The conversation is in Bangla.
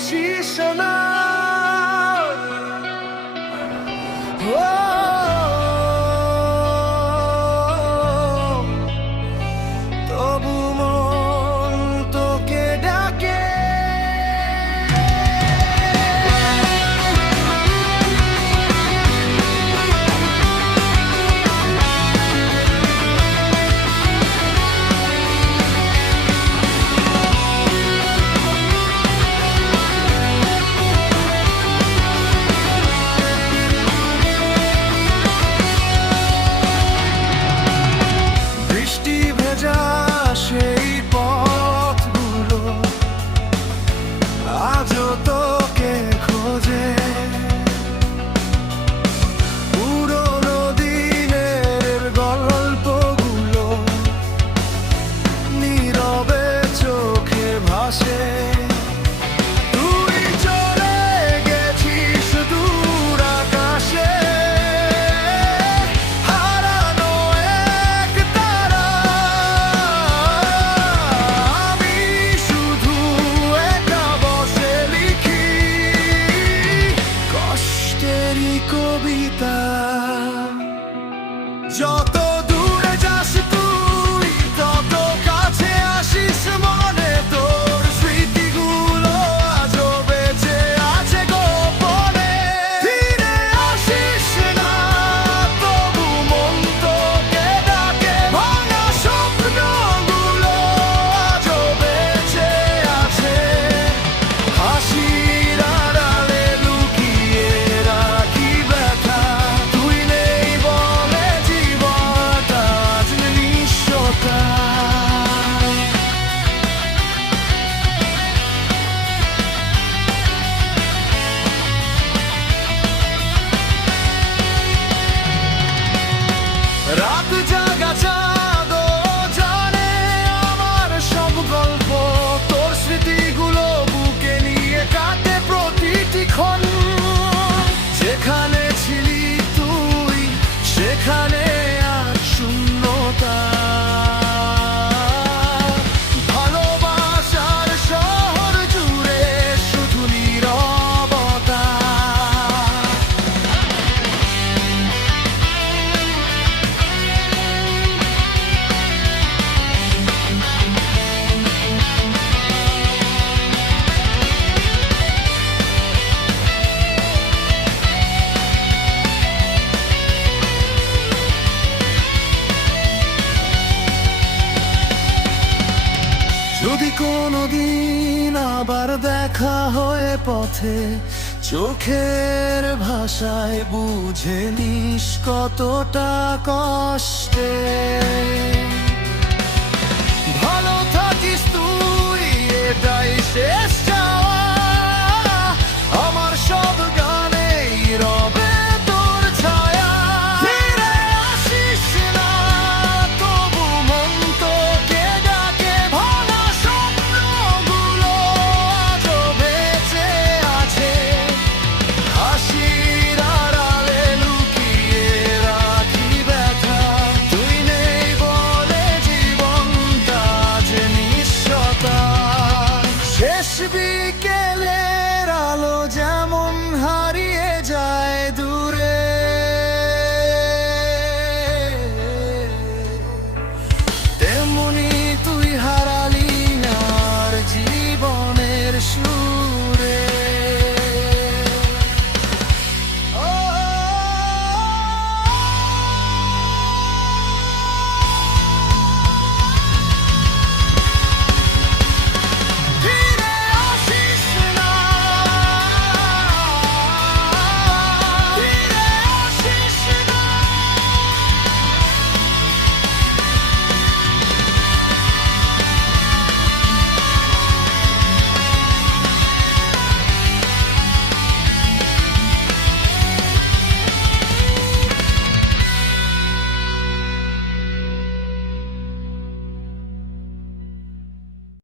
আসিস না। তবু মন তোকে ডাকে। বৃষ্টি ভেজা সেই পথগুলো আজও তোকে খোঁজে। পুরোনো দিনের গল্পগুলো নীরবে চোখে ভাসে। তুই চলে গেছিস দূর আকাশে, হারানো এক তারা। আমি শুধু একা বসে লিখি কষ্টেরই কবিতা। যত দূরে যাস তুই তত কাছে আসিস মনে। তোর স্মৃতিগুলো আজও বেঁচে আছে গোপনে। ফিরে আসিস না তবু মন তোকে ডাকে। ভাঙা স্বপ্নগুলো আজও বেঁচে আছে। হাসির আড়ালে লুকিয়ে রাখি ব্যথা। তুই নেই বলে জীবনটা আজ নিঃস্বতা। রাত জাগা চাঁদও জানে আমার সব গল্প। তোর স্মৃতিগুলো বুকে নিয়ে কাটে প্রতিটি ক্ষণ। যেখানে ছিলি তুই সেখানে আর শূন্যতা। ভালোবাসার শহর জুড়ে শুধু নীরবতা। যদি কোনোদিন আবার দেখা হয়ে পথে, চোখের ভাষায় বুঝে নিস কতটা কষ্টে।